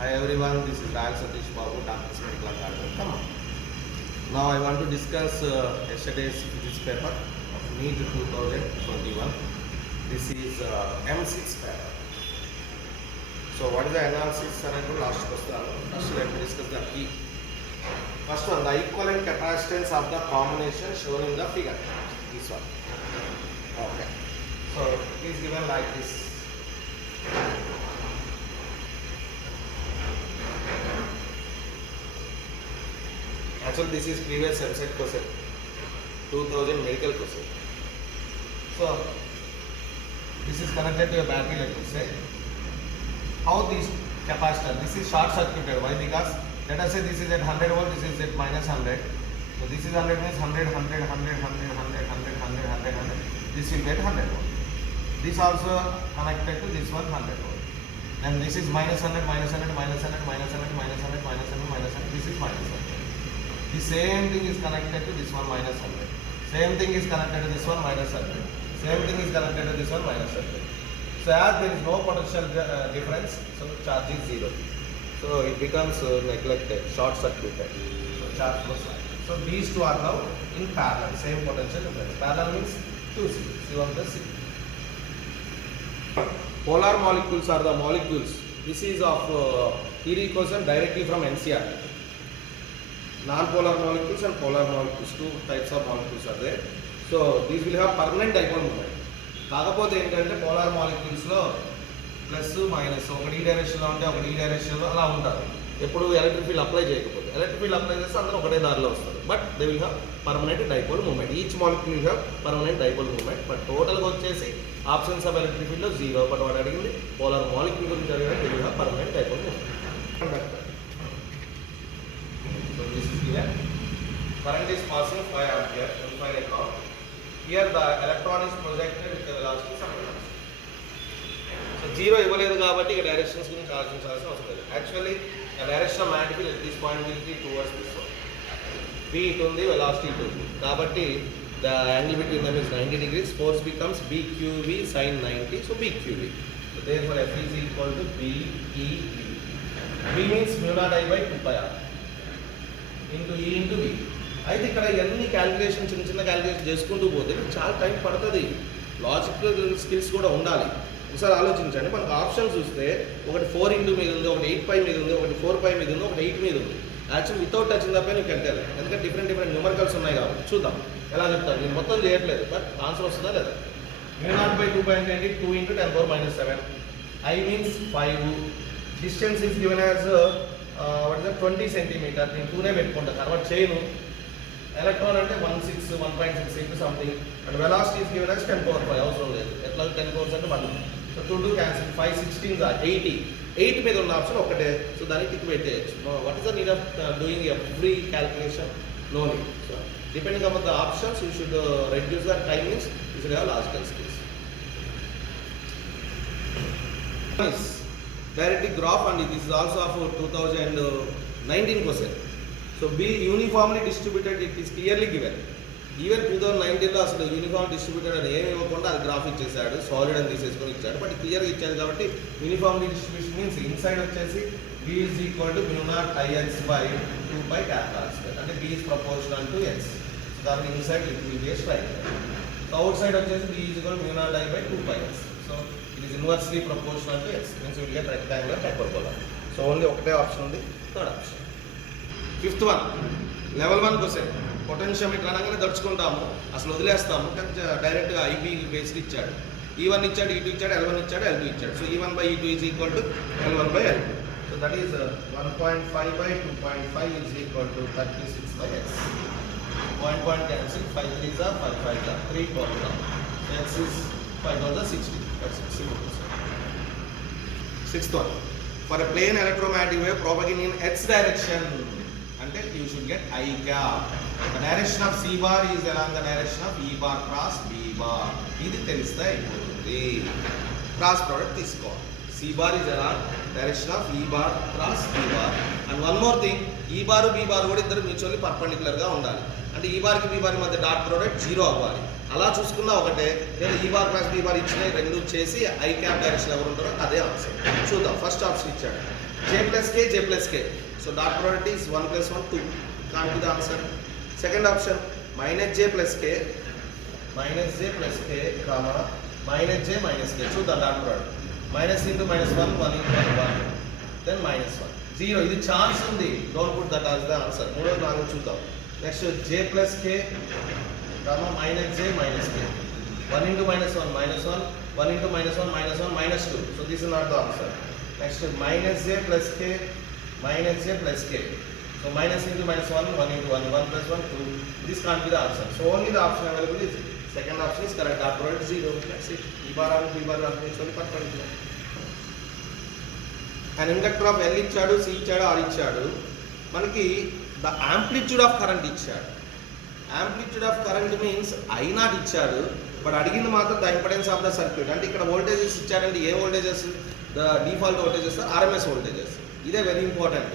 Hi everyone, this is Rag Satish Babu, Doctor's Medical Academy. Come on. Now I want to discuss yesterday's physics paper of NEET 2021. This is M6 paper. So what is the analysis? Last question. First let me discuss the key. First one, the equivalent capacitance of the combination shown in the figure. This one. Okay. So it is given like this. Actually, this is previous MSET question, 2000 medical question. So, this is connected to a battery, let me say. How this capacitor, this is short circuited. Why? Because let us say this is at 100 volt, this is at minus 100. So, this is 100 means 100, 100, 100, 100, 100, 100, 100, 100. This will get 100 volt. This also connected to this one 100 volt. And this is minus 100, minus 100, minus 100, minus 100, minus 100, minus 100, minus 100. This is minus 100. The same thing is connected to this one minus 100. Same thing is connected to this one minus 100. Same thing is connected to this one minus 100. So as there is no potential difference, so charge is zero. So it becomes neglected, short circuited. So charge goes like. So these two are now in parallel, same potential difference. Parallel means 2C, C1 plus C. Polar molecules are the molecules. This is of theory question directly from NCERT. Non-polar molecules and polar molecules, two types of molecules are there. So these will have permanent dipole moment. కాకపోతే ఏంటంటే polar మాలిక్యూల్స్లో plus minus ఒకటి ఈ డైరెక్షన్లో ఉంటే ఒకటి ఈ డైరెక్షన్లో అలా ఉంటారు. ఎప్పుడు ఎలక్ట్రిక్ ఫీల్డ్ అప్లై చేయకపోతే ఎలక్ట్రిక్ ఫీల్డ్ అప్లై చేస్తే అందరూ ఒకటే దారిలో వస్తారు. But they will have permanent dipole moment. Each molecule will have permanent dipole moment. But టోటల్గా వచ్చేసి ఆప్షన్స్ ఆఫ్ ఎలక్ట్రిక్ ఫీల్డ్లో జీరో. బట్ వాడు అడిగింది పోలార్ మాలిక్యూల్ గురించి అడిగిన they will have permanent dipole moment. So this is here. Current is passing 5 ampere, infinite count. Here the electron is projected with the velocity something else. So zero ఇవ్వలేదు కాబట్టి ఇక డైరెక్షన్స్ గురించి ఆలోచించాల్సిన అవసరం లేదు. Actually direction of magnetic field this point will be towards this one. B ఇటు ఉంది, velocity ఇటు ఉంది. కాబట్టి the angle between them is 90 degrees. Force becomes BQV sin 90. So BQV. So therefore F is equal to BEV. B means mu naught I by 2 pi r. Into ఈ into V. అయితే ఇక్కడ ఎన్ని calculation చిన్న చిన్న calculation చేసుకుంటూ పోతే చాలా time పడుతుంది. లాజికల్ స్కిల్స్ కూడా ఉండాలి. ఒకసారి ఆలోచించండి. మనకు ఆప్షన్ చూస్తే ఒకటి 4 ఇంటూ మీద ఉంది, ఒకటి 8 పై మీద ఉంది, ఒకటి 4 పై మీద ఉంది, ఒకటి 8 మీద ఉంది. యాక్చువల్లీ వితౌట్ టచింగ్ తప్పే నీకు ఎంటాలి. ఎందుకంటే డిఫరెంట్ న్యూమరికల్స్ ఉన్నాయి కాబట్టి చూద్దాం ఎలా చెప్తాను. నేను మొత్తం చేయట్లేదు, బట్ ఆన్సర్ వస్తుందా లేదా. mu naught by 2 pi అంటే 2 into 10 power minus 7. I means 5. Distance is given as what is that 20 centimeter. నేను 2నే పెట్టుకుంటా, కన్వర్ట్ చేయను. ఎలక్ట్రాన్ అంటే 1.6 into something. And velocity is given as 10 power 5. అవసరం లేదు, ఎట్లా 10 powers అంటే 1. So 2 2 cancel. 5 16 80. 8 మీద ఉన్న ఆప్షన్ ఒకటే. సో దానికి టిక్ పెట్టేయచ్చు. What is the need of doing every calculation? No need. So depending upon the options you should reduce the timings. You should have logical skills. Directly graph, and this is also of 2019 question. So be uniformly distributed, it is clearly given. Even 2019 లో అసలు uniform distributed అని ఏమి ఇవ్వకుండా అది graph ఇచ్చేసాడు, solid అని తీసేసుకొని ఇచ్చాడు. బట్ క్లియర్గా ఇచ్చాడు కాబట్టి యూనిఫామ్లీ డిస్ట్రిబ్యూషన్ మీన్స్ ఇన్సైడ్ వచ్చేసి B is equal to mu naught Ix by 2 pi capital R². అంటే B is proportional to x. So దాని inside it will be straight. So outside వచ్చేసి B is equal to mu naught I by 2 pi x. So it is inversely proportional to x, means we will get rectangular hyperbola. So only ఒకటే option ఉంది, third option. Fifth one, level 1 question. Potentiometer అనగానే దడుచుకుంటాము, అసలు వదిలేస్తాము. కానీ డైరెక్ట్గా IP based ఇచ్చాడు. E1 ఇచ్చాడు, E2 ఇచ్చాడు, L1 ఇచ్చాడు, L2 ఇచ్చాడు. So E1 by E2 is equal to L1 by L2. So that is 1.5 by 2.5 is equal to 36 by x. Point cancel. 5 3s are 5 5s are 3 power. So x is 5 are 60. That's it. Simple. Sixth one. For a plane electromagnetic wave propagating in x direction, until you should get I cap. The direction of C bar is along the direction of E bar cross B bar. ఇది తెలిస్తే అయిపోతుంది. Cross product తీసుకోవాలి. C bar is along direction of E bar cross B bar. And one more thing, E bar B bar కూడా ఇద్దరు mutually పర్పెండిక్యులర్గా ఉండాలి. అంటే ఈ బార్కి be bar మధ్య డాట్ ప్రోడక్ట్ 0 అవ్వాలి. అలా చూసుకున్నా ఒకటే. లేదా ఈ బార్ ప్లస్ బీ బార్ ఇచ్చిన రెండు చేసి ఐ క్యాప్ డైరెక్షన్ ఎవరు ఉంటారో అదే ఆన్సర్. చూద్దాం. ఫస్ట్ ఆప్షన్ ఇచ్చాడు J plus k. So dot product is 1 plus 1, 2. Can't be the answer. Second option, minus j plus k, comma, minus j minus k. Choose the dot product. Minus into minus 1, 1 into 1, then minus 1. 0. This chance undi. Don't put that as the answer. Moodo nalu chuddam. Next, j plus k, comma, minus j minus k. 1 into minus 1, minus 1. 1 into minus 1, minus 1, minus 2. So this is not the answer. Next, minus j plus k, So minus into minus 1, 1 into 1, 1 plus 1, 2. This can't be the answer. So only the option available is second option is correct. Dot product 0. That's it. E bar and B bar are only perpendicular. An inductor of L ఇచ్చాడు, C ఇచ్చాడు, R ఇచ్చాడు. మనకి the amplitude of current ఇచ్చాడు. Amplitude of current means I0 ఇచ్చాడు. But అడిగింది మాత్రం the impedance of the circuit. అంటే ఇక్కడ వోల్టేజెస్ ఇచ్చాడంటే ఏ voltages? The default voltages RMS voltages. ఇదే very important.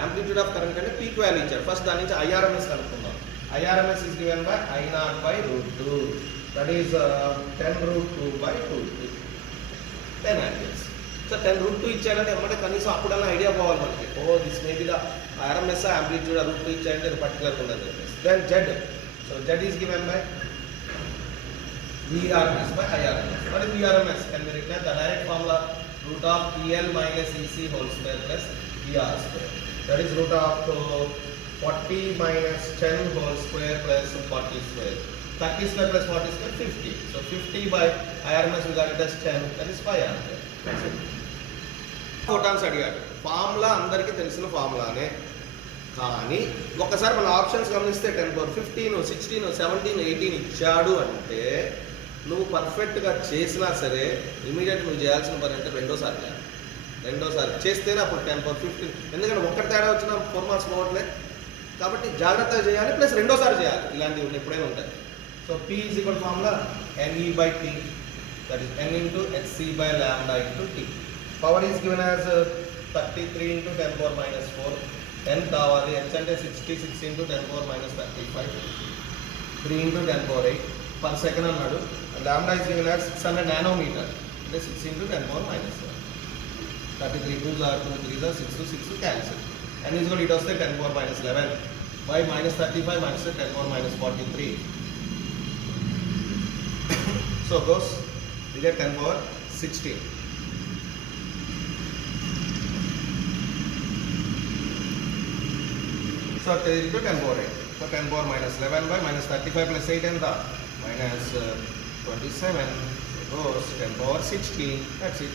Amplitude of current అంటే పీక్ వాల్యూ ఇచ్చాడు. ఫస్ట్ దాని నుంచి ఐఆర్ఎంఎస్ కనుక్కుందాం. I RMS is given by I0/√2. That is 10√2/2. 10 amperes. So 10√2 ఇచ్చాడంటే ఏమంటే కనీసం అప్పుడన్నా ఐడియా పోవాలి మనకి. This may be the RMS amplitude √2 ఇచ్చాడంటే అది పర్టికులర్ ఉండదు. Then Z. So Z is given by VRMS by IRMS. What is VRMS? Can be written as the direct formula root of EL minus EC whole square plus ER square. That is root of 40 minus 10 whole square plus 40 square. 30 square plus 40 square 50. So 50 by IRMS we got it as 10. That is 5 ampere. That's it. Photons అడిగాడు. Formula అందరికీ తెలిసిన ఫార్ములానే. కానీ ఒక్కసారి మన options గమనిస్తే 10^15, 16, 17, 18 ఇచ్చాడు అంటే నువ్వు పర్ఫెక్ట్గా చేసినా సరే ఇమీడియట్ నువ్వు చేయాల్సిన పని అంటే రెండోసారి చేస్తేనే అప్పుడు 10^15. ఎందుకంటే ఒక్కటి తేడా వచ్చిన 4 మార్క్స్ పోవట్లే. కాబట్టి జాగ్రత్తగా చేయాలి, ప్లస్ రెండోసారి చేయాలి. ఇలాంటివి ఎప్పుడైనా ఉంటాయి. So P is equal formula NE/T, that is N into HC by lambda into T. Power is given as 33 into 10⁻⁻⁴. n కావాలి. h అంటే 66 into 10⁻⁻35. 3 into 10⁻8 per second అన్నాడు. Lambda is given as 600 nanometre అంటే 6 into 10⁻⁻1. 33 2s are 2 3s are 6 to 6 cancel. n is equal to 10⁻11 by -35 minus 10⁻43. So goes we get 10⁻16. So 10 into 10⁻8. So 10⁻11 by -35 plus 8 and the -27. So goes 10⁻16. That's it.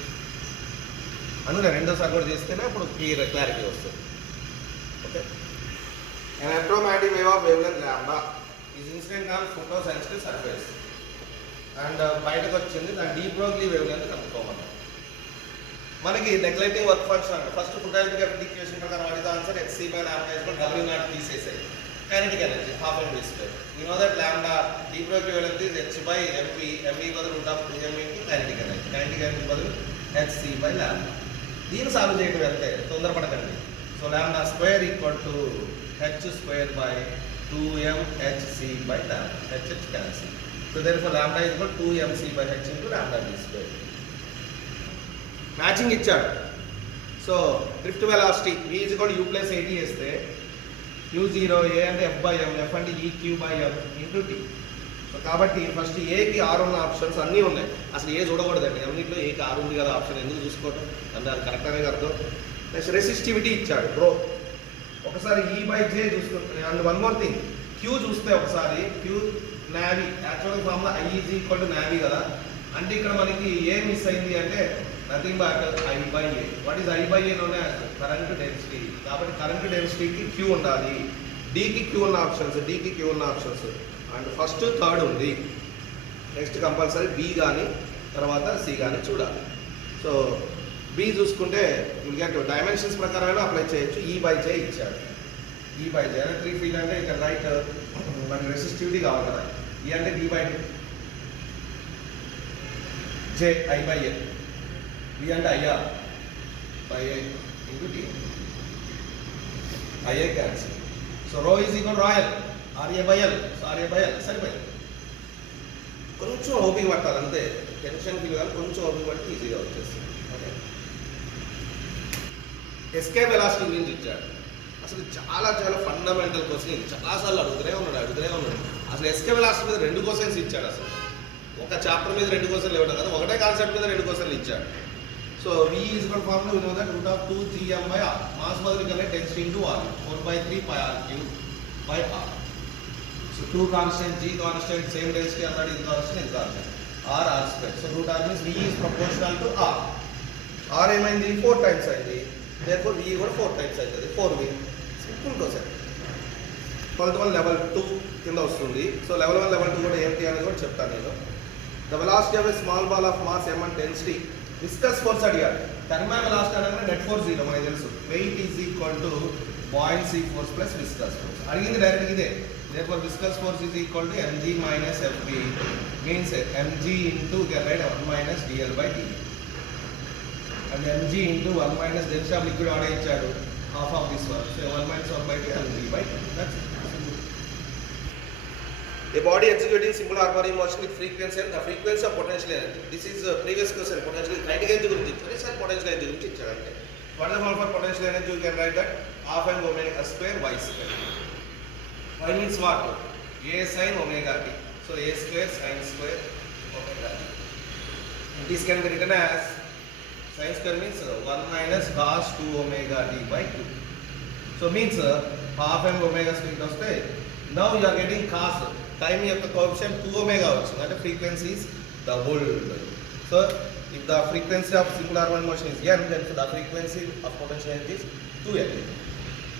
అందులో రెండోసారి కూడా చేస్తేనే అప్పుడు clarity వస్తుంది. Okay. An electromagnetic wave of wavelength lambda is incident on photosensitive surface. And బయటకు వచ్చింది దాని de Broglie wavelength కనుక్కోమన్నాం. మనకి నెగ్లెక్టింగ్ వర్క్ ఫంక్షన్ అంటే ఫస్ట్ ఫోటోఎలక్ట్రిక్ ఎఫెక్ట్ ఈక్వేషన్ ప్రకారం అడిగితే ఆన్సర్ HC/λ W0 తీసేసాయి. Kinetic energy half m square. We know that lambda de Broglie wavelength is H/mv. mv బదులు √2m into kinetic energy. Kinetic energy బదులు HC/λ. దీన్ని solve చేయడం వెళ్తే తొందరపడకండి. So lambda square equal to h²/2mhc/λ. h cancel. So therefore lambda is equal to 2mc/h into lambda d square. Matching ఇచ్చాడు. So drift velocity v is equal to u plus at వేస్తే u0 a అంటే f/m, f అంటే eq/m into t. So కాబట్టి first ఏకి are ఉన్న options అన్నీ ఉన్నాయి. అసలు ఏ చూడకూడదండి. అన్నింటిలో ఏకి ఆర్ ఉంది కదా ఆప్షన్ ఎందుకు చూసుకోవటం అంటే అది కరెక్ట్ అనేది అర్థం. నెక్స్ట్ రెసిస్టివిటీ ఇచ్చాడు బ్రో. ఒకసారి E/J చూసుకుంటే and one more thing Q చూస్తే ఒకసారి Q నావీ యాక్చువల్గా formula I is equal to navy కదా. అంటే ఇక్కడ మనకి ఏ మిస్ అయింది అంటే nothing but I/A. What is I/A లోనే కరెంట్ డెన్సిటీ. కాబట్టి కరెంట్ డెన్సిటీకి Q ఉండాలి. డీకి Q ఉన్న ఆప్షన్స్ అండ్ ఫస్ట్ థర్డ్ ఉంది. నెక్స్ట్ కంపల్సరీ B కానీ తర్వాత C కానీ చూడాలి. సో B చూసుకుంటే మీకు డైమెన్షన్స్ ప్రకారం అప్లై చేయొచ్చు. E/J ఇచ్చాడు. E/J ఎలక్ట్రిక్ ఫీల్డ్ అంటే ఇక్కడ రైట్ మనకి రెసిస్టివిటీ కావాలి కదా. E అంటే D/D, J I/A, V అంటే IR by A into T. IA cancel. So rho is equal to RA by L. So RA by L సరిపోయింది. కొంచెం ఓపిక పట్టాలి అంతే. టెన్షన్ ఫీల్ కాదు, కొంచెం ఓపిక పడితే ఈజీగా వచ్చేస్తుంది. ఓకే. ఎస్కేప్ వెలాసిటీ గురించి ఇచ్చాడు. అసలు చాలా చాలా ఫండమెంటల్ క్వశ్చన్ ఇది, చాలాసార్లు అడుగుతూనే ఉన్నాడు. అసలు ఎస్కేప్ వెలాసిటీ మీద 2 క్వశ్చన్స్ ఇచ్చాడు. అసలు ఒక చాప్టర్ మీద 2 క్వశ్చన్లు ఇవ్వడం కదా, ఒకటే కాన్సెప్ట్ మీద 2 క్వశ్చన్లు ఇచ్చాడు. So V is equal formula we know that root of 2 gm by r. Mass బదులు కన్నా density into volume 4/3 pi r cube by r. So 2 constant, g constant, same density అన్నాడు, ఇది constant, r square. So root r means V is proportional to r. r ఏమైంది 4 times అయింది, therefore V కూడా 4 times అవుతుంది, 4V. Simple concept. కొలత level 2 కింద వస్తుంది. So level 1 level 2 కూడా ఏంటి అనేది కూడా చెప్తాను నేను. The velocity of a small ball of mass m and density. Viscous force అడిగారు. థర్మల్ వెలాసిటీ అనగానే నెట్ ఫోర్స్ 0 మనకి తెలుసు. Weight is equal to buoyancy force plus viscous force. అడిగింది డైరెక్ట్ ఇదే. therefore viscous force is equal to mg minus fb means mg into you can write 1 minus dl by dt and mg into 1 minus density of liquid order ఇచ్చాడు, half of this one, so 1 minus 1 by 2 mg by dt. That's it. A body executing simple harmonic motion with frequency and the frequency of potential energy. This is previous question. Potential kinetic energy గురించి ఇచ్చారు, sir potential energy గురించి ఇచ్చారు. అంటే what is the formula for potential energy? You can write that half m omega square y square. Y means what? A sin omega t. So a square sin square omega t. This can be written as sin square means 1 minus cos 2 omega t by 2. So means half m omega square వస్తే now you are getting cos. Time యొక్క coefficient 2 omega వచ్చింది, అంటే frequency is doubled. So if the frequency of simple harmonic motion is n, then the frequency of potential energy is 2n.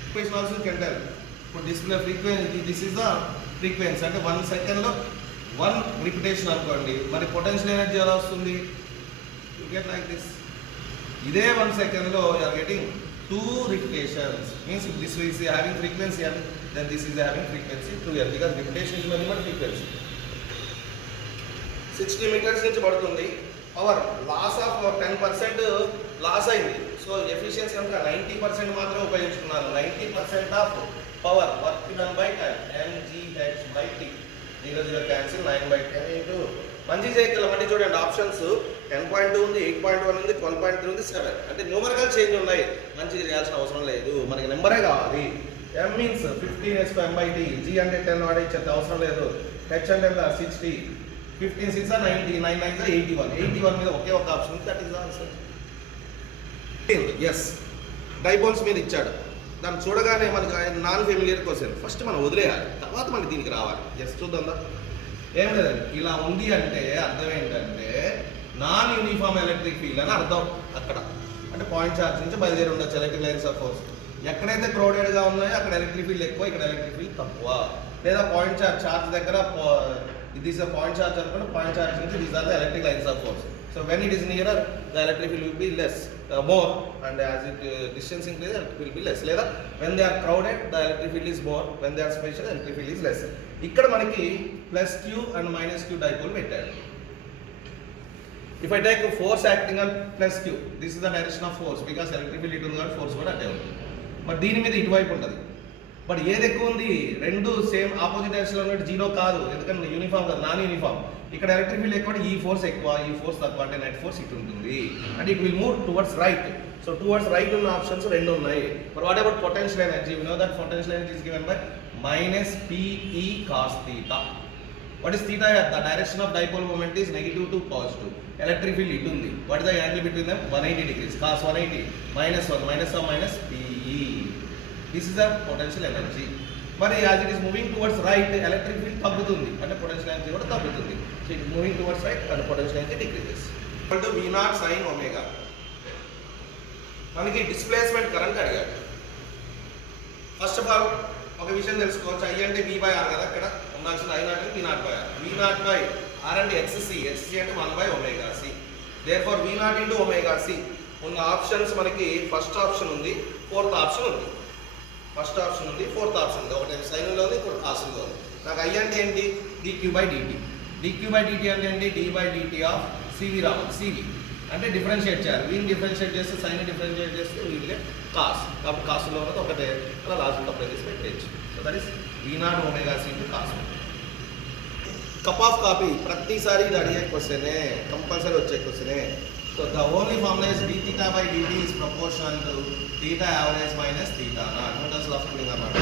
Equation also you can tell. For display frequency, this is the frequency, అంటే 1 second లో 1 repetition అనుకోండి, మరి potential energy ఎలా వస్తుంది? You get like this. ఇదే 1 second లో you are getting 2 repetitions. Means if this is having frequency n, then this is having frequency 2n, because repetition is nothing but frequency. 60 meters నుంచి పడుతుంది. Power loss of 10% loss అయింది. So efficiency కనుక 90% మాత్రమే ఉపయోగించుకున్నారు. 90% of power work done by time mgh by t. 0 cancel 9/10 into మంచి చేయగలం. అంటే చూడండి options 10.2 ఉంది, 8.1 ఉంది, 12.3 ఉంది, 7. అంటే న్యూమరికల్ చేంజ్ ఉన్నాయి, మంచిగా చేయాల్సిన అవసరం లేదు, మనకి నెంబరే కావాలి. m means 15 s m by t, g అంటే 10 వాడే ఇచ్చేది అవసరం లేదు, h అంటే 60, 15 6 90, 9 9 81. 81 మీద ఒకే ఒక ఆప్షన్ ఉంది, దట్ ఈస్ ఆన్సర్. ఎస్ డైపోల్స్ మీద ఇచ్చాడు, దాన్ని చూడగానే మనకి నాన్ ఫెమిలియర్ క్వశ్చన్, ఫస్ట్ మనం వదిలేయాలి, తర్వాత మనకి దీనికి రావాలి. ఎస్ చూద్దాం. ఏం లేదండి, ఇలా ఉంది అంటే అర్థం ఏంటంటే నాన్ యూనిఫామ్ ఎలక్ట్రిక్ ఫీల్డ్ అని అర్థం. అక్కడ అంటే పాయింట్ చార్జ్ నుంచి బయలుదేరి ఉండొచ్చు ఎలక్ట్రిక్ లైన్స్ ఆఫ్ ఫోర్స్. ఎక్కడైతే క్రౌడెడ్గా ఉన్నాయో అక్కడ ఎలక్ట్రిక్ ఫీల్డ్ ఎక్కువ, ఇక్కడ ఎలక్ట్రిక్ ఫీల్డ్ తక్కువ. లేదా పాయింట్ చార్జ్ దగ్గర ఇది పాయింట్ చార్జ్ అనుకుంటే పాయింట్ చార్జ్ నుంచి these are the electric lines of force. So when it is nearer the electric field will be less more, and as it distance increase electric will be less. లేదా when they are crowded the electric field is more, when they are special electric field is less. ఇక్కడ మనకి +q and -q dipole పెట్టాడు. If I take a force acting on +q, this is the direction of force, because electric field ఇటు ఉంది కాబట్టి force కూడా అటే ఉంది. But దీని మీద ఇటువైపు ఉంటుంది. బట్ ఏది ఎక్కువ ఉంది? రెండు సేమ్ ఆపోజిట్ డైరెక్షన్లో ఉన్నట్టు 0 కాదు, ఎందుకంటే యూనిఫామ్ కాదు, నాన్ యూనిఫామ్. ఇక్కడ ఎలక్ట్రిక్ ఫీల్డ్ ఎక్కువ, ఈ ఫోర్స్ ఎక్కువ, ఈ ఫోర్స్ తక్కువ, అంటే నెట్ ఫోర్స్ ఇటు ఉంటుంది. అంటే it will move towards right. So towards right ఉన్న ఆప్షన్స్ 2 ఉన్నాయి. But what about potential energy? You know that potential energy is given by -PE cos theta. What is theta here? The direction of dipole moment is negative to positive. Electric field ఇటు ఉంది. What is the angle between them? 180 degrees. Cos 180 -1 minus of minus PE. This is the potential energy. మరి as it is moving towards right, electric field తగ్గుతుంది, అంటే potential energy కూడా తగ్గుతుంది. So it is moving towards right and potential energy decreases. Equal to V0 sin omega. మనకి displacement current అడిగాడు. First of all ఒక విషయం తెలుసుకోవచ్చు, I అంటే V/R కదా, ఇక్కడ ఉండాల్సిన I0 అంటే V0/R. V0/R అంటే XC అంటే 1/ωc. therefore V0 into ωc. ఉన్న ఆప్షన్స్ మనకి ఫస్ట్ ఆప్షన్ ఉంది, ఫోర్త్ ఆప్షన్ ఉంది. ఫస్ట్ ఆప్షన్ ఉంది, ఫోర్త్ ఆప్షన్ ఉంది. ఒకటి సైన్లో ఉంది, ఇంకోటి కాసులో ఉంది. నాకు I అంటే ఏంటి? dq/dt. dq/dt అంటే ఏంటి? d/dt ఆఫ్ CV రావాలి. CV అంటే డిఫరెన్షియేట్ చేయాలి. వీని డిఫరెన్షియేట్ చేస్తే సైన్ డిఫరెన్షియేట్ చేస్తే వీళ్ళే కాస్, కాబట్టి కాసులో ఉన్నది ఒకటే, అలా లాస్ట్ అప్లై చేసి పెట్టేయచ్చు. So that is V0 ωc into cos. Cup of coffee ప్రతిసారి ఇది అడిగే క్వశ్చనే, కంపల్సరీ వచ్చే క్వశ్చనే. So the only formula is d theta by dt is proportional to theta average minus theta naught. What does left mean about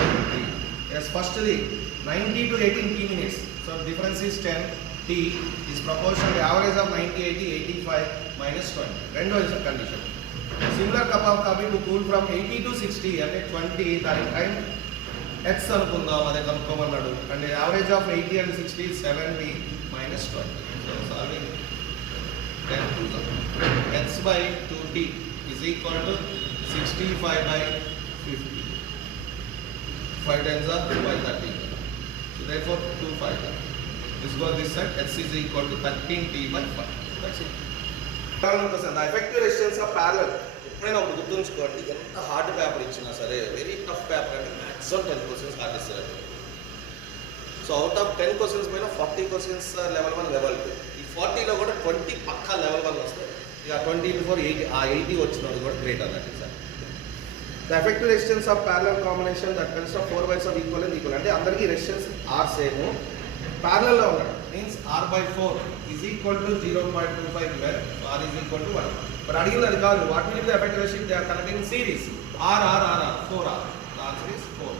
yes, firstly 90 to 18 t minutes. So difference is 10. T is proportional to average of 90, 80, 85 minus 20. Rendo is a condition. Similar cup of coffee to cool from 80 to 60 and 20 that time x అనుకుందాం అదే కనుక్కోమన్నాడు and the average of 80 and 60 is 70 minus 20. So solving 10 to the x by 2t is equal to 65 by 50. 5 times are 530. So therefore 2 5. This goes this side. X is equal to 13t by 5. That's it. The effective resistance of parallel. ఎప్పుడైనా ఒకటి గుర్తుంచుకోండి, ఎంత hard paper ఇచ్చినా సరే very tough paper అంటే maximum 10 questions hard ఇస్తారు. So out of 10 questions పైన 40 questions level 1 level 2. ఈ 40లో కూడా 20 పక్కా లెవెల్ 1 వస్తాయి. ఇక 20 before 80 ఆ 80 వచ్చినది కూడా గ్రేట్ అన్నట్టు sir. The effective resistance of parallel combination that consist of 4 wires of equal and equal. అంటే అందరికీ రెసిస్టెన్స్ ఆర్ సేమ్, ప్యారలల్ లో ఉన్నాడు means R by 4 is equal to 0.25 where r is equal to 1. But అడిగింది అది కాదు. What will be the effective resistance? They are connecting series r 4r. The answer is 4.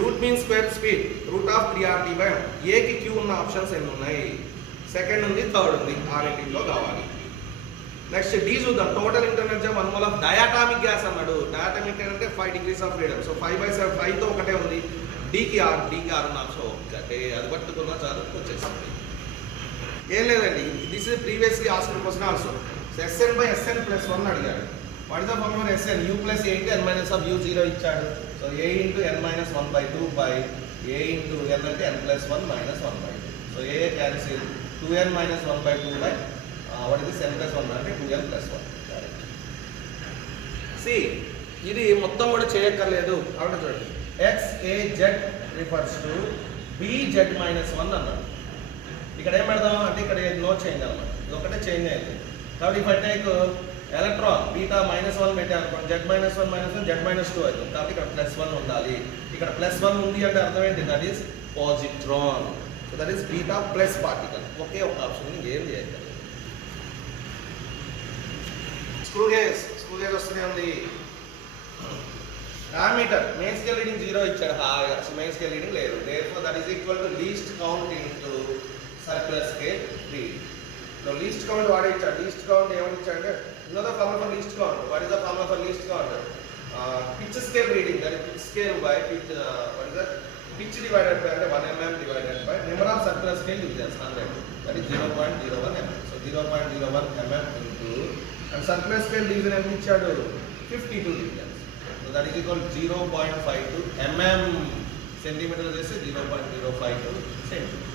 Root mean square speed root of 3rt by ఏ కి క్యూ ఉన్న options ఎన్ని ఉన్నాయి? Second ఉంది, థర్డ్ ఉంది, ఆ రెండింటిలో కావాలి. నెక్స్ట్ డీ చూద్దాం. Total internal 1 mole of diatomic gas అన్నాడు. డయాటామిక్ అంటే 5 degrees ఆఫ్ ఫ్రీడమ్. సో 5/7 5తో ఒకటే ఉంది. డీకి ఆర్ ఉన్న ఆప్షన్ ఒకటే, అది పట్టుకున్నా చాలు వచ్చేసింది. ఏం లేదండి, this is previously asked question also. Sn by Sn plus 1 అడిగాడు. What is the formula Sn? u plus a into n minus of u 0 ఇచ్చాడు. So a into n minus 1/2 by a into n అంటే n plus 1 minus 1/2. So a cancel 2n minus 1/2 by what is this n plus 1 అంటే 2n plus 1. See, ఇది మొత్తం కూడా చేయక్కర్లేదు. అవును చూడండి, x a z refers to b z minus 1 అన్నాడు. ఇక్కడ ఏం పెడదాం అంటే ఇక్కడ నో చేంజ్ అన్నమాట, ఇది ఒకటే చేంజ్ అయింది. కాబట్టి if I take electron beta -1 పెట్టాను అనుకోండి, z -1 -1 z -2 అవుతుంది. కాబట్టి ఇక్కడ +1 ఉండాలి. ఇక్కడ +1 ఉంది అంటే అర్థం ఏంటి? That is positron. So that is beta plus particle. ఒకే ఒక ఆప్షన్ ఏం చేయాలి. స్క్రూ గేజ్ వస్తూనే ఉంది. డయామీటర్ మెయిన్ స్కేల్ రీడింగ్ 0 ఇచ్చాడు. హాగా మెయిన్ స్కేల్ రీడింగ్ లేదు. Therefore that is equal to least count into circular scale reading. So least count వాడే ఇచ్చాడు. లీస్ట్ కౌంట్ ఏమని ఇచ్చాడంటే know the formula for least count. What is the formula for least count? Pitch scale reading, that is pitch scale by pitch what is that pitch divided by అంటే 1 mm divided by number of circular scale divisions 100, that is 0.01 mm. So 0.01 mm into and circular scale division ఎంత ఇచ్చాడు? 52 divisions. So that is equal 0.52 mm. Centimetre చేస్తే 0.052 centimetre.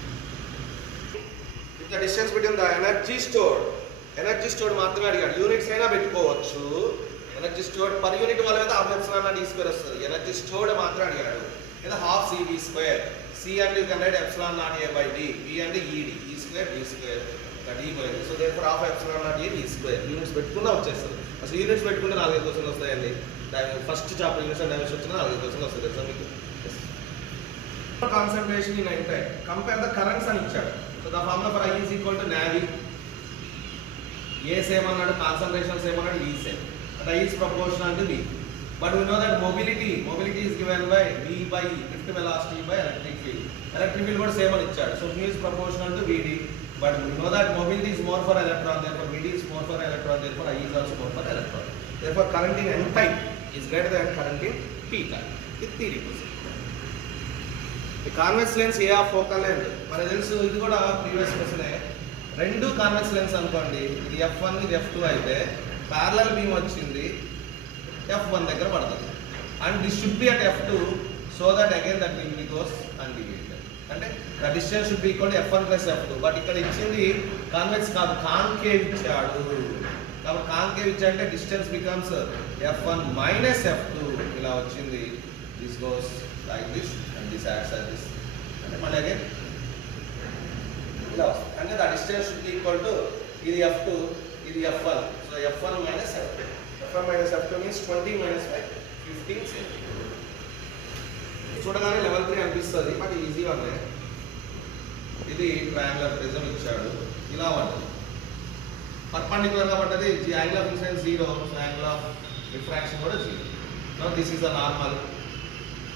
The distance between the energy stored మాత్రమే అడిగాడు. Units అయినా పెట్టుకోవచ్చు. Energy stored per unit వల్ల అయితే half epsilon naught e square వస్తుంది. ఎనర్జీ స్టోర్డ్ మాత్రం అడిగాడు. లేదా హాఫ్ cv స్క్వేర్. c అంటే you can write epsilon naught a by d. v అంటే ed. e square d square that e పోయింది. So therefore half epsilon naught a d square. Units పెట్టుకున్నా వచ్చేస్తుంది. అసలు units పెట్టుకుంటే 4 క్వశ్చన్లు వస్తాయండి. దాని first chapter units and dimensions వచ్చినా 4 క్వశ్చన్లు వస్తాయి. తెలుసా మీకు? Concentration in n time compare the currents అని ఇచ్చాడు. So the formula for I is equal to nav. A same అన్నాడు, concentration same అన్నాడు, E same. And I is proportional to V. But we know that mobility is given by V by drift velocity by electric field. Electric field కూడా same అని ఇచ్చాడు. So V is proportional to Vd. But we know that mobility is more for electron, therefore Vd is more for electron, therefore I is also more for electron. Therefore current in n type is greater than current in p type. With theory. ఈ convex lens A of focal length మనకు తెలుసు. ఇది కూడా previous క్వశ్చనే. రెండు convex lens అనుకోండి, ఇది f1 ఇది f2 అయితే ప్యారలల్ బీమ్ వచ్చింది f1 దగ్గర పడుతుంది. And this should be at f2 so that again that will be goes undeviated. అంటే the distance should be equal to f1 plus f2. But ఇక్కడ ఇచ్చింది కాన్వెక్స్ కాదు, కాన్కేవ్ ఇచ్చాడు. కాబట్టి కాన్కేవ్ ఇచ్చాడంటే distance becomes f1 minus f2 ఇలా వచ్చింది. This goes like this. This acts as this. అంటే మళ్ళీ అగైన్ ఇలా వస్తుంది. అంటే the distance should be equal to ఇది f2 ఇది f1. సో f1 minus f2. f1 minus f2 means 20 minus 5 15 centimetre. చూడగానే లెవెల్ 3 అనిపిస్తుంది, బట్ ఈజీగా ఉన్నాయి. ఇది ట్రయాంగులర్ ప్రిజం ఇచ్చాడు, ఇలా ఉంటుంది. పర్పెండిక్యులర్ కాబట్టి angle of incidence 0, so angle of refraction కూడా 0. Now this is the normal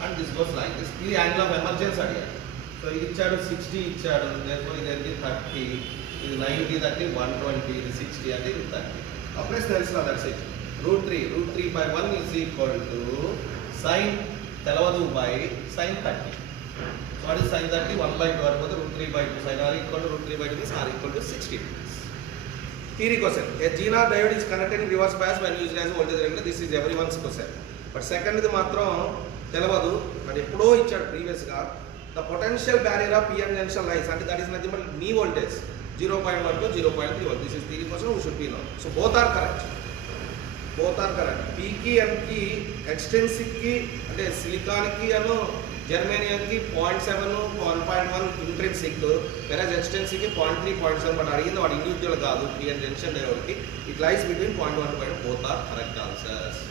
and this goes like this. ఇది యాంగిల్ ఆఫ్ ఎమర్జెన్సీ అడిగాడు. సో ఇది ఇచ్చాడు 60 ఇచ్చాడు, దేర్ఫోర్ ఇది 30, ఇది 90, 30, 120, ఇది 60 అంటే ఇది 30. అప్పుడే తెలుసు that's it. √3/1 is equal to sine తెలవదు by sine 30. So what is sine 30? 1/2 అయిపోతే √3/2 sine r equal to √3/2 means r equal to 60 degrees. Theory question. A GNR diode is connected in reverse bias when used as voltage regulator. This is everyone's question. But second ఇది మాత్రం తెలవదు, but ఎప్పుడో ఇచ్చాడు ప్రీవియస్గా. The potential barrier of PN junction lines అంటే that is nothing but మీ voltage 0.1 to 0.3 volt. This is theory question, who should be known. So both are correct. పీకి ఎన్కి ఎక్స్టెన్సివ్కి అంటే సిలికాన్కి అను జర్మేనియంకి 0.7 1.1 ఇంట్రెన్సిక్, వెరాజ్ ఎక్స్టెన్సివ్కి 0.3 0.7. బట్ అడిగింది వాడు ఇండివిజువల్ కాదు, పిఎన్ జంక్షన్ డయోడ్కి. It lies between 0.1 to 0.2. Both are correct answers.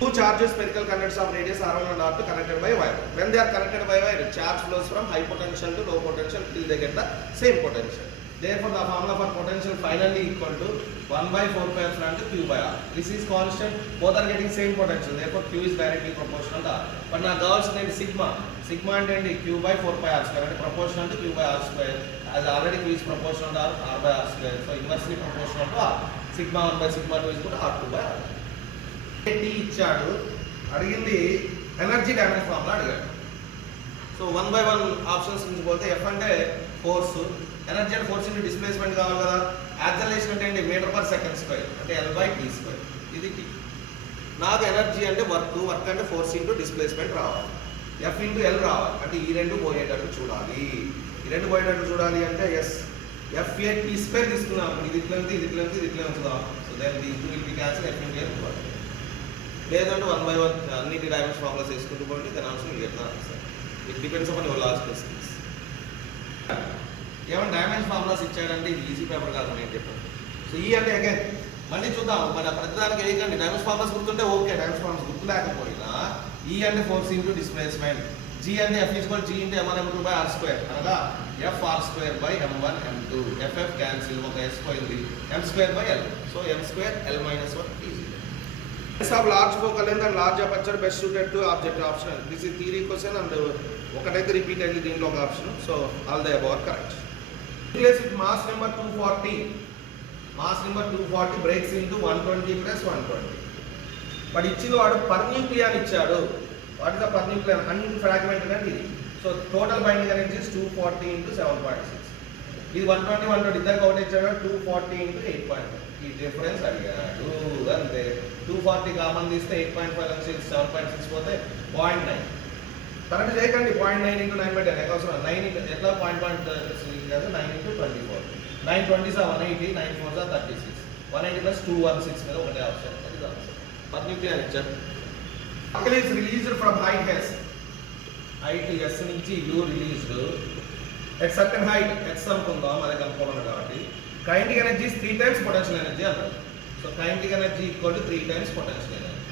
Two charges spherical conductors of radius R1 and R2 connected by wire. When they are connected by wire, charge flows from high potential to low potential till they get the same potential. Therefore, the formula for potential finally equal to 1/4πε to Q by R. This is constant. Both are getting same potential. Therefore, Q is directly proportional to R. But now girls need sigma. Sigma and Q by 4πr square and proportional to Q by R square. As already Q is proportional to R by R square. So inversely proportional to R. Sigma 1 by sigma 2 is equal to R2 by R. T ఇచ్చాడు, అడిగింది energy damage formula అడిగాడు. So 1/1 options నుంచి పోతే F అంటే force, energy and force into displacement కావాలి కదా. Acceleration అంటే ఏంటి? m/s² అంటే L/t². ఇది T. నాకు ఎనర్జీ అంటే వర్క్ అంటే ఫోర్స్ ఇంటూ డిస్ప్లేస్మెంట్ రావాలి. F ఇంటూ L రావాలి అంటే ఈ రెండు పోయేటట్టు చూడాలి. అంటే ఎస్ FAT² తీసుకున్నాం. ఇది ఇట్లా ఉంచుదాం. So then these will be cancel. F into L లేదంటే 1/1 అన్నిటి డైమెన్షన్ ఫార్ములాస్ వేసుకుంటూ పోండి. Then also you get the answer. It depends upon your last questions. ఏమైనా డైమెన్షన్ ఫార్ములాస్ ఇచ్చాడంటే ఇది ఈజీ పేపర్ కాదు నేను చెప్పాను. సో ఈ అంటే అగైన్ మళ్ళీ చూద్దాం. మన ప్రతిదానికి వేయకండి. డైమెన్షన్ ఫార్ములాస్ గుర్తుంటే ఓకే, డైమెన్షన్ ఫార్ములాస్ గుర్తు లేకపోయినా ఈ అంటే ఫోర్స్ ఇంటూ డిస్ప్లేస్మెంట్, G అంటే F equal G into m1m2 by r² అనగా F_r² by m1 m2. FF cancel, ఒక S పోయింది, m² by L. So m² L-1 easy. Of large focal length and large aperture best suited to object option. This is theory question and ఒకటైతే repeat అయింది దీంట్లో ఒక option. So all the above correct. Replace with mass number 240. Mass number 240 breaks into 120 plus 120. But ఇచ్చిన వాడు per nucleon ఇచ్చాడు. What is the per nucleon? Unfragmented అంటే ఇది. So total binding energy 240 into 7.6. ఇది 120 ఇద్దరికి ఒకటి ఇచ్చాడు. 240 into 8.5. ఈ డిఫరెన్స్ అడిగాడు అంతే. 240 కామన్ తీస్తే 8.5 నుంచి 7.6 పోతే 0.9. కరెక్ట్ చేయకండి. 0.9 into 9 పెట్టాను. అవసరం 9 ఎట్లా 0.6 కాదు. 9 into 24. 9 20 180, 9 4 36. 180 plus 216 మీద ఒకటే ఆప్షన్. అది ఆన్సర్. పర్ న్యూక్లియర్ ఇచ్చారు. Particle is released from height S. height S నుంచి U released at certain height x అనుకుందాం, అదే కనుక్కోవాలి కాబట్టి. Kinetic energy is 3 times potential energy అన్నారు. So kinetic energy equal to 3 times potential energy.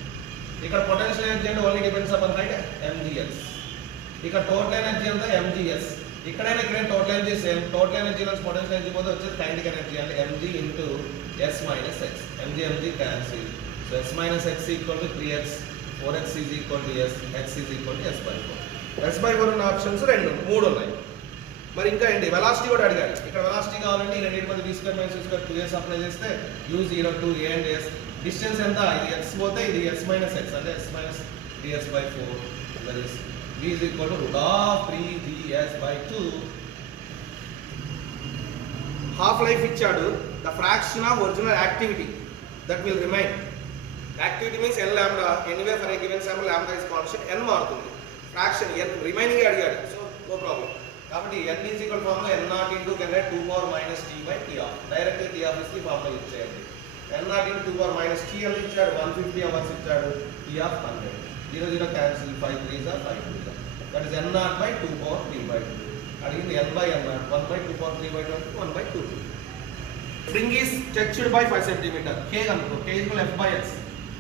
ఇక్కడ potential energy అంటే only depends upon height mgs. ఇక్కడ total energy అంతా mgs. ఇక్కడైనా total energy same. Total energy నుంచి పొటెన్షియల్ ఎనర్జీ పోతే వచ్చేది kinetic energy అంటే mg into s minus x. mg cancel. So s minus x equal to 3x, 4x is equal to s, x is equal to s/4. s/4 ఉన్న options మూడు ఉన్నాయి. మరి ఇంకా ఏంటి? వెలాసిటీ కూడా అడిగాడు. ఇక్కడ వెలాసిటీ కావాలంటే ఈ రెండింటి మధ్య v² - v² 2s అప్లై చేస్తే u0 2 a and s. Distance ఎంత? ఇది x పోతే ఇది s minus x అంటే s minus 3s/4. That is v is equal to √3gs/2. Half life ఇచ్చాడు. The fraction of original activity that will remain. Activity means n lambda. Anyway for a given sample lambda is constant, n మారుతుంది. Fraction n remaining అడిగాడు. So no problem. కాబట్టి n is equal formula n0 into 2 power minus t by t of. Direct t of is the formula ఇచ్చేయండి. n0 into 2 power minus t అని ఇచ్చాడు. 150 hours ఇచ్చాడు. t of 100. 0 0 cancel. 5 3s are 5 2s. That is n0 by 2 power 3 by 2. అడిగింది n by n0. 1 by 2 power 3 by 2 1 by 2. Spring is stretched by 5 cm. K అనుకో. K is equal f by x.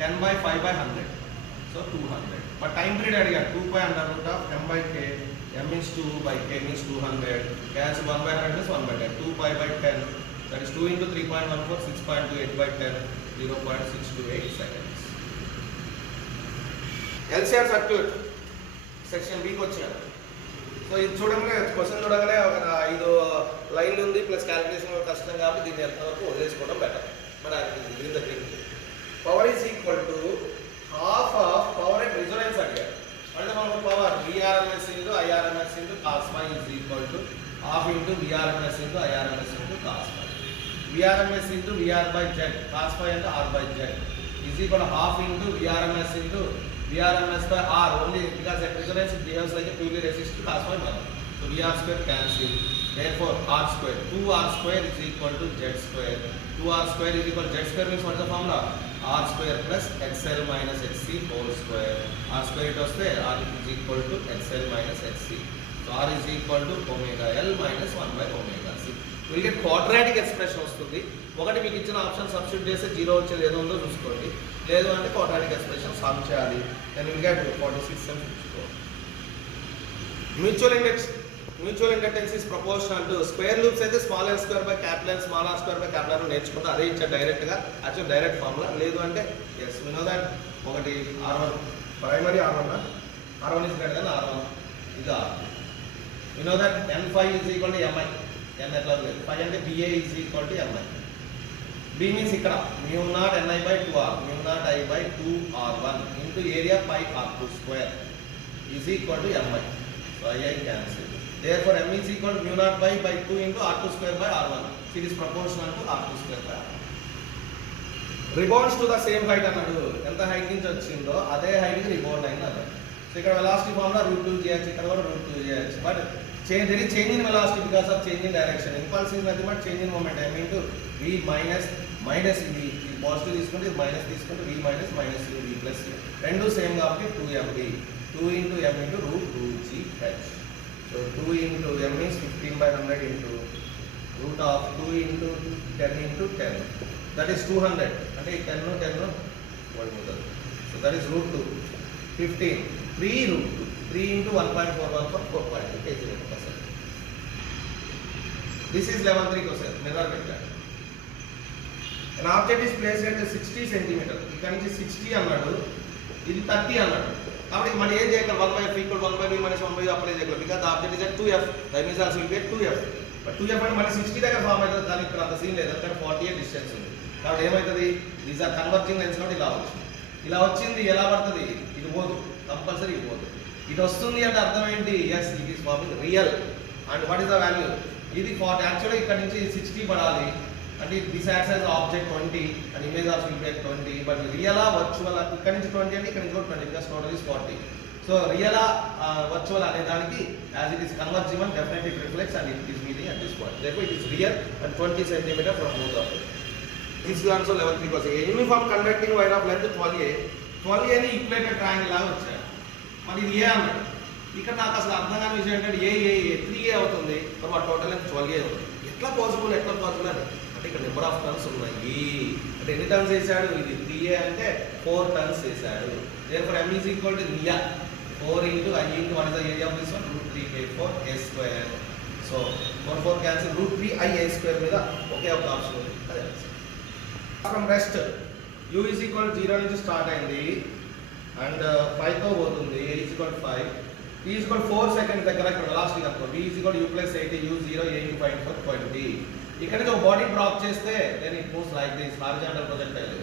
10 by 5 by 100. So 200. But time period అడిగాడు. 2 pi under root of m by k. m means 2 by k means 200. Cancel 1 by 100 is 1 by 10. 2 pi by 10. That is 2 into 3.14, 6.28 by 10, 0.628 seconds. LCR circuit section బికి వచ్చాను. So ఇది చూడగానే question చూడగానే ఒక 5 లైన్లు ఉంది plus calculation కష్టం కాబట్టి దీన్ని ఎంతవరకు వదిలేసుకోవడం బెటర్. మరి దీని దగ్గర power is equal to half of power and resonance అడిగారు. అంటే మనకు power VRMS into IRMS into cos phi is equal to half into VRMS into IRMS into cos phi. VRMS into VR by Z, cos phi అంటే R by Z is equal half into VRMS into VRMS by R only because at resonance it behaves like a purely resistive cos phi 1. So VR square cancel. Therefore R square 2R square is equal to Z square. 2R square is equal to Z square means what is the formula? R square plus XL minus XC whole square. R square it was there. R is equal to XL minus XC. So R is equal to omega L minus 1 by omega C. We will get quadratic expression వస్తుంది. ఒకటి మీకు ఇచ్చిన option substitute చేస్తే 0 వచ్చేది ఏదో ఉందో చూసుకోండి. లేదు అంటే క్వాడ్రాటిక్ ఎక్స్ప్రెషన్ సాల్వ్ చేయాలి. Then will get 46 and 54. Mutual inductance is proportional to square loops అయితే small L square by capital L, small R square by capital R నేర్చుకుంటే అదే ఇచ్చా డైరెక్ట్గా యాక్చువల్ డైరెక్ట్ ఫార్ములా. లేదు అంటే ఎస్ వి నో దట్ ఒకటి R1 primary R1 is greater than R1 ఇది R. We know that N5 is equal to Mi. N ఎట్లా లేదు 5 అంటే BA is equal to Mi. B means ఇక్కడ mu naught Ni by 2R, mu naught I by 2R1 into area pi R2 square is equal to Mi. So I cancel. Therefore M is equal to mu naught by 2 into R2 square by R1. So it is proportional to R2 square by R1. Rebounds to the same height అన్నాడు. ఎంత height నుంచి వచ్చిందో అదే height కి rebound అయింది అన్నాడు. So ఇక్కడ velocity formula √2 చేయొచ్చు, ఇక్కడ కూడా √2 చేయొచ్చు. But there is change in velocity because of change in direction. Impulse is nothing but change in moment. I mean to V minus V, positive తీసుకుంటే ఇది మైనస్ తీసుకుంటే V minus V plus V. రెండు same కాబట్టి 2mv. 2 into m into √2gh. So 2 into m is 15/100 into root of 2 into 10 into 10. That is 200. అంటే 10 1 so that is √2. 15 3 3 into 1.41 for 4.2 kg. This is level 3 question. Mirror vector. An object is placed at 60 cm. ఇక్కడ నుంచి 60 అన్నాడు, ఇది 30 అన్నాడు. కాబట్టి మనం ఏం చేయగలం? 1/f equal 1/v minus 1/u apply చేయగలం. because the object is at 2f. That means also will be at 2f. But 2f అంటే మళ్ళీ 60 దగ్గర ఫామ్ అవుతుంది. కానీ ఇక్కడ అంత సీన్ లేదు. అంటే 48 డిస్టెన్స్ ఉంది. కాబట్టి ఏమవుతుంది? దీస్ ఆర్ కన్వర్జింగ్ లైన్స్ కాబట్టి ఇలా వచ్చింది ఎలా పడుతుంది? ఇది పోదు, కంపల్సరీ ఇది పోదు. ఇటు వస్తుంది అంటే అర్థం ఏంటి? Yes it is forming real. And what is the value? ఇది 40. యాక్చువల్గా ఇక్కడ నుంచి 60 పడాలి అంటే this acts as object 20 and image of will be 20. But రియలా వర్చువల్ ఇక్కడ నుంచి 20 అంటే ఇక్కడ నుంచి 20 బికాస్ టోటల్ ఇస్ 40. సో రియలా వర్చువల్ అనే దానికి as it is converging and definitely it reflects and it is meeting at this point. Therefore it is real and 20 cm from both of it. This is also level 3 కోసం uniform conducting wire of length 12A ని ఈక్వలేటెడ్ triangle లాగా వచ్చాయి. మరి ఇది ఏ అన్నాడు. ఇక్కడ నాకు అసలు అర్థం కాని విషయం ఏంటంటే ఏ 3A అవుతుంది, మరి మా టోటల్ లెంత్ 12A అవుతుంది. ఎట్లా పాసిబుల్ అని అంటే ఇక్కడ నెంబర్ ఆఫ్ టర్న్స్ ఉన్నాయి. అంటే ఎన్ని టర్న్స్ వేసాడు? ఇది 3A అంటే 4 టర్న్స్ వేసాడు. Therefore M is equal to నియా 4 into I into what is the area of this one? √3/4 A square. So 4 cancel. √3I A square మీద ఒకే ఒక ఆప్షన్ ఉంది. అదే from rest U is equal 0 నుంచి స్టార్ట్ అయింది and 5తో పోతుంది. A is equal 5. T is equal 4 seconds దగ్గర ఇక్కడ last అనుకో. V is equal U + 80 U 0 A into 5 for 20. ఇక్కడ నుంచి ఒక బాడీ డ్రాప్ చేస్తే then it moves like this horizontal projectile.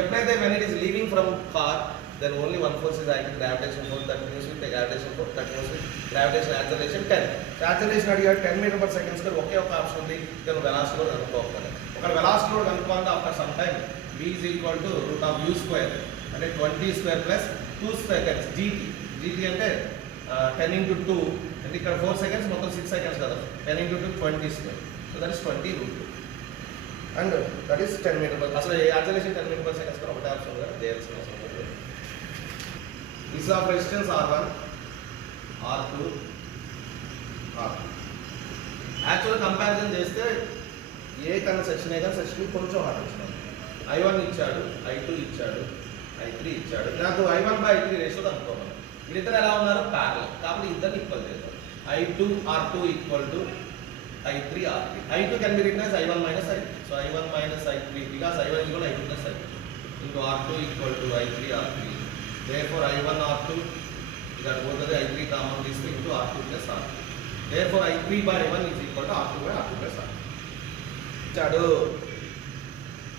ఎప్పుడైతే when it is leaving from car then only one force is acting, gravitation force. That means with the gravitation force, that means with gravitation acceleration 10. Acceleration అడిగాడు 10 meter per second కి ఒకే ఒక option ఉంది. then velocity కూడా కనుక్కోవాలి. ఒక velocity కూడా కనుక్కోవాలి after some time. V is equal to √u square అంటే 20 square plus 2 seconds gt అంటే 10 into 2 అంటే ఇక్కడ 4 seconds మొత్తం 6 seconds కదా. 10 into 2 20 square. So that is 20 √2 and that is 10 meter per అసలు యాక్సిలరేషన్ 10 meter per second కి ఒకటే ఆప్షన్ ఉంది. There's no this of resistance R1 R2 R2 actual comparison చేస్తే ఏ కన్నా సెక్షన్ ఏ కానీ సెక్షన్ కొంచెం హార్డ్ వచ్చినాడు. I1 ఇచ్చాడు, I2 ఇచ్చాడు, I3 ఇచ్చాడు. నాకు I1/I3 రేషియో కనుక్కోవాలి. వీళ్ళిద్దరు ఎలా ఉన్నారు? ప్యారలల్. కాబట్టి ఇద్దరు ఈక్వల్ చేద్దాం. I2 R2 equal to I3 R3. I2 can be written as I1 minus I3. So I1 minus I3 because I1 is equal to I2 plus I3 into R2 equal to I3 R3. Therefore I1 R2 that both of the I3 common this into R2 plus R3. Therefore I3 by I1 is equal to R2 by R2 plus R3. Chadu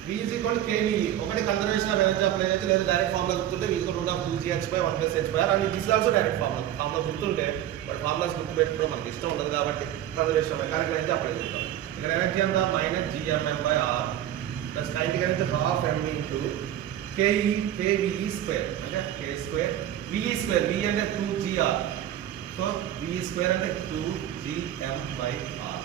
V is equal to KVE. ఒకటి conservation of energy apply చేయొచ్చు లేదా direct formula గుర్తుంటే V is equal to root of 2gh by 1 plus h by r and this is also direct formula. Formula గుర్తుంటే but formulas గుర్తుపెట్టుకోవడం మనకి ఇష్టం ఉండదు కాబట్టి conservation mechanical అయితే అప్లై చేస్తాం. ఇక్కడ ఎనర్జీ అంతా minus gmm by r plus kinetic energy half m into KVE square అంటే k square VE square V అంటే 2gr సో VE స్క్వేర్ అంటే 2gm by r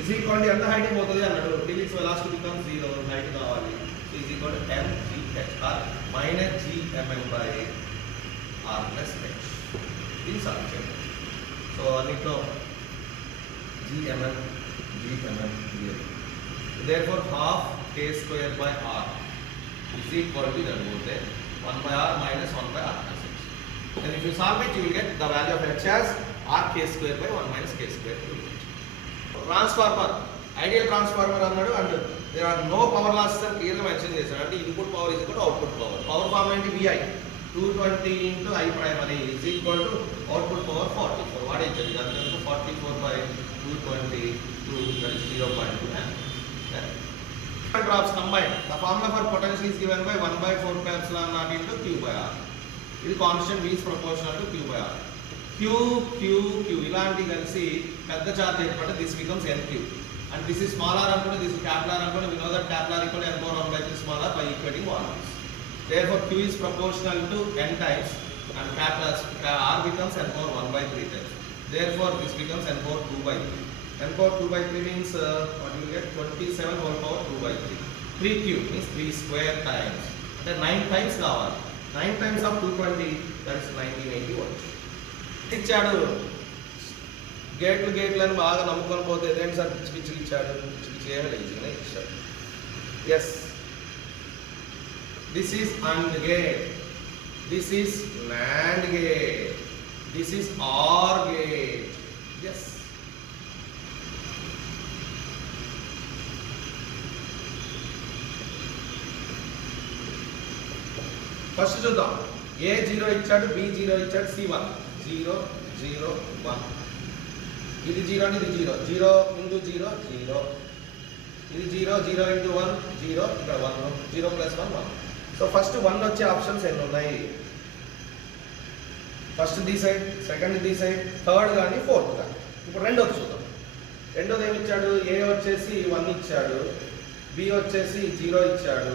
is equal to ఎంత height పోతుంది అన్నాడు till its velocity becomes 0 height కావాలి so is equal to mghr minus gmm by r plus h ఇది subject so అన్నిట్లో gmm therefore half k square by r is equal to that both 1 by r minus 1 by r plus h. Then if you solve it you will get the value of h as r k square by 1 minus k square. Transformer, ideal transformer అన్నాడు and there are no power losses అని క్లియర్గా mention చేశాడు. అంటే input power is equal to output power. Power form ఏంటి VI 220 into I primary is equal to output power 44. What ఇచ్చాడు దానికి 44 by 222 that is 0.2 ampere. Drops combined. The formula for potential is given by 1 by 4 pi epsilon naught into Q by R. ఇది constant V is proportional to Q by R. Q ఇలాంటి కలిసి పెద్ద charge ఏర్పడితే this becomes NQ and this is small r అనుకుంటే this is capital R అనుకుంటే we know that capital R equal to n power 1 by 3 small r by equating volumes. Therefore Q is proportional to n times and capital R becomes n power 1 by 3 times. Therefore this becomes n power 2 by 3. n power 2 by 3 means what you will get 27 whole power 2 by 3. 3Q means 3 square times. అంటే 9 times కావాలి. 9 times of 220 that is 1980 watts. ఇచ్చాడు గేట్లను బాగా నమ్ముకొని పోతే ఏదైనా sir పిచ్చి ఇచ్చాడు పిచ్చి ఏమీ ఈజీగానే ఇచ్చాడు. Yes this is AND gate, this is NAND gate, this is OR gate. Yes first చూద్దాం. A 0 ఇచ్చాడు, B 0 ఇచ్చాడు, C 1 0 0 1 ఇది 0 అంటే ఇది 0 0 into 0 0 ఇది 0 0 into 1 0 ఇక్కడ 1 0 plus 1 1. సో ఫస్ట్ 1 వచ్చే ఆప్షన్స్ ఎన్ని ఉన్నాయి? First the side, second the side, third కానీ ఫోర్త్ కానీ. ఇప్పుడు రెండోది చూద్దాం. రెండోది ఏమి ఇచ్చాడు? A వచ్చేసి 1 ఇచ్చాడు, B వచ్చేసి 0 ఇచ్చాడు,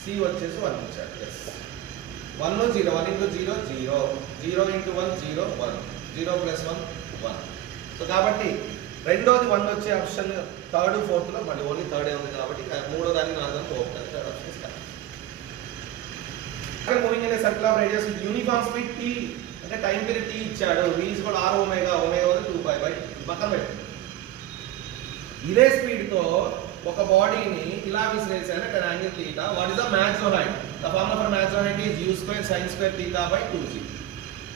C వచ్చేసి 1 ఇచ్చాడు. Yes 1 0 1 into 0 0 0 into 1 0 1 0 plus 1 1. So కాబట్టి రెండోది 1 వచ్చే ఆప్షన్ థర్డ్ ఫోర్త్లో మళ్ళీ ఓన్లీ థర్డ్ ఉంది కాబట్టి మూడో దానికి నాలుగు పోతుంది. Third option is correct. Moving in a circle of radius with uniform speed t అంటే టైం పీరియడ్ t ఇచ్చాడు. V is equal to r omega 2 pi by పక్కన పెట్టు. ఇదే స్పీడ్తో ఒక బాడీని ఇలా విసిరేసాను అంటే angle theta. What is the maximum height? The formula for maximum height is u square sin square theta by 2g.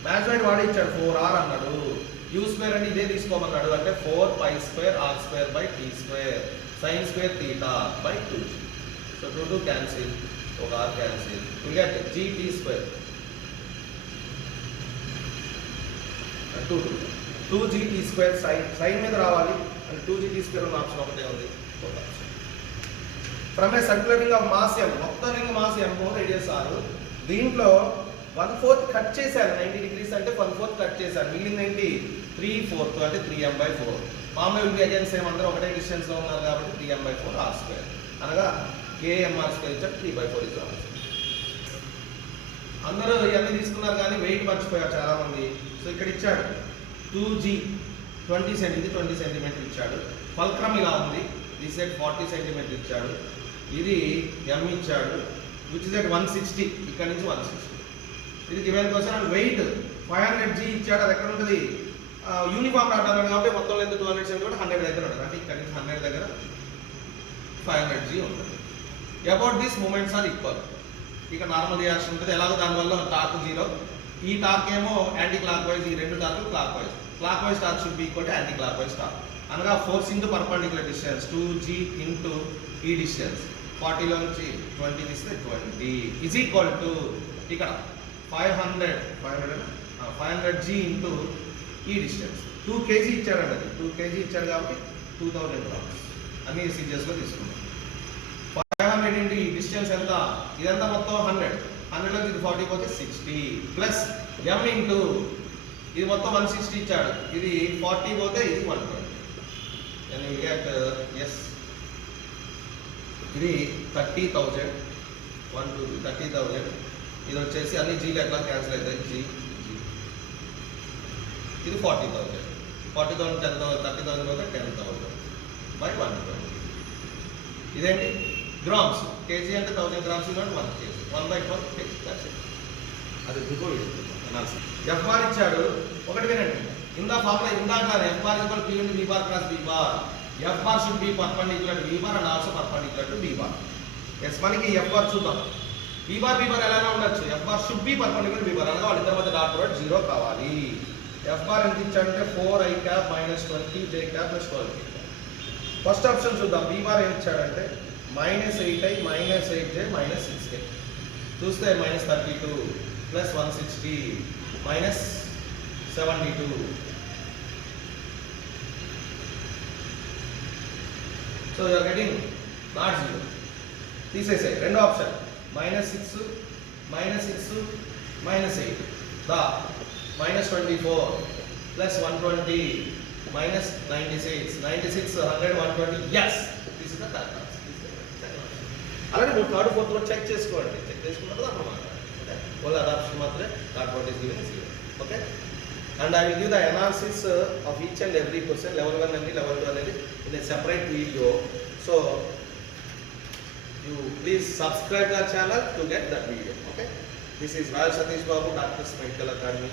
Maximum height వాడు ఇచ్చాడు 4r అన్నాడు. u స్క్వేర్ అంటే ఇదే తీసుకోమన్నాడు అంటే 4 pi square r square by t square sin square theta by 2g. So 2 2 cancel, ఒక r cancel, will get gt square 2gt square sin మీద రావాలి అంటే 2gt స్క్వేర్ ఉన్న ఆప్షన్ ఒకటే ఉంది. From A circular ring of mass m, మొత్తం ring mass m radius r, దీంట్లో 1/4 cut చేశాను 90 degrees అంటే 1/4 కట్ చేశాను. మిగిలింది ఏంటి? 3/4 అంటే 3m/4. Formula will be again same, అందరూ ఒకటే డిస్టెన్స్ లో ఉన్నారు కాబట్టి 3m/4 r స్క్వేర్ అనగా kmr స్క్వేర్ ఇచ్చాడు 3/4 ఇస్ ఆన్సర్. అందరూ ఇవన్నీ తీసుకున్నారు కానీ వెయిట్ మర్చిపోయారు చాలా మంది. సో ఇక్కడ ఇచ్చాడు 2g 20 సెంటీమీటర్ ఇచ్చాడు. ఫల్క్రమ్ ఇలా ఉంది, దిస్ ఎట్ 40 సెంటీమీటర్ ఇచ్చాడు. ఇది m ఇచ్చాడు విచ్ ఇస్ ఎట్ 160, ఇక్కడ నుంచి 160. ఇది given question and wait 500g ఇచ్చాడు. అది ఎక్కడ ఉంటుంది? యూనిఫామ్ రావడం కాబట్టి మొత్తం లెంత్ 200 సెంటీమీటర్ 100 దగ్గర ఉంటుంది. అంటే ఇక్కడ నుంచి 100 దగ్గర 500g ఉంటుంది. About this moments are equal. ఇక నార్మల్ రియాక్షన్ ఉంటుంది. ఎలాగో దానివల్ల టార్క్ 0, ఈ టార్క్ ఏమో యాంటీ క్లాక్ వైజ్, ఈ రెండు torque clockwise. Clock wise torque should be equal to anti clock wise torque. అనగా force into perpendicular distance 2g into ఈ డిస్టెన్స్ 40 నుంచి 20 తీస్తే 20 ఈజ్ ఈక్వల్ టు ఇక్కడ 500g ఇంటూ ఈ డిస్టెన్స్ 2 kg ఇచ్చారండి, అది 2 kg ఇచ్చారు కాబట్టి 2000 గ్రామ్స్ అన్ని సీజెస్లో తీసుకున్నాం. 500 ఇంటూ ఈ డిస్టెన్స్ ఎంత, ఇదంతా మొత్తం 100 నుంచి ఇది 40 పోతే 60 ప్లస్ m ఇంటూ ఇది మొత్తం 160 ఇచ్చాడు, ఇది 40 పోతే ఇది 120. అండ్ యూ గెట్ ఎస్, ఇది 30,000 30,000. ఇది వచ్చేసి అన్ని జీలు ఎట్లా క్యాన్సిల్ అవుతాయి, జీ ఇది 40,000 10,000 30,000 పోతే 10,000 బై 120. ఇదేంటి గ్రామ్స్, కేజీ అంటే 1000 గ్రామ్స్ ఇవ్వండి 1 kg 1/12 kg. అది దిగో ఎఫ్ఆర్ ఇచ్చాడు. ఒకటి వినండి, ఇందా ఫార్ములా ఇందాక FR equal P into B bar plus B bar. FR should be perpendicular to B bar and also perpendicular to B bar. Yes, మనకి ఎఫ్ఆర్ చూద్దాం. బి బార్ ఎలానే ఉండొచ్చు, FR should be perpendicular B bar అనగా వాళ్ళిద్దరి మధ్య dot product 0 కావాలి. FR ఎంత ఇచ్చాడంటే 4i cap minus 20j cap plus 12k. First option చూద్దాం. బి బార్ ఏం ఇచ్చాడంటే -8i minus 8j minus 6k. చూస్తే -32 plus 160 minus 72. So you are getting not 0. తీసేసాయి. రెండో option -6 -8 the -24 plus 120 minus 96 100 120. yes, this is the third answer. అలాగే మీరు third fourth కూడా check చేసుకోండి. Check చేసుకున్న తర్వాత అప్పుడు మాట్లాడండి. ఓన్లీ అడాప్షన్ మాత్రమే dot what is given 0. Okay, and I will give the analysis of each and every question level 1 and level 2 అనేది in a separate video. So you please subscribe the channel to get that video. Okay, this is Raj Satish Babu, Doctors Medical Academy.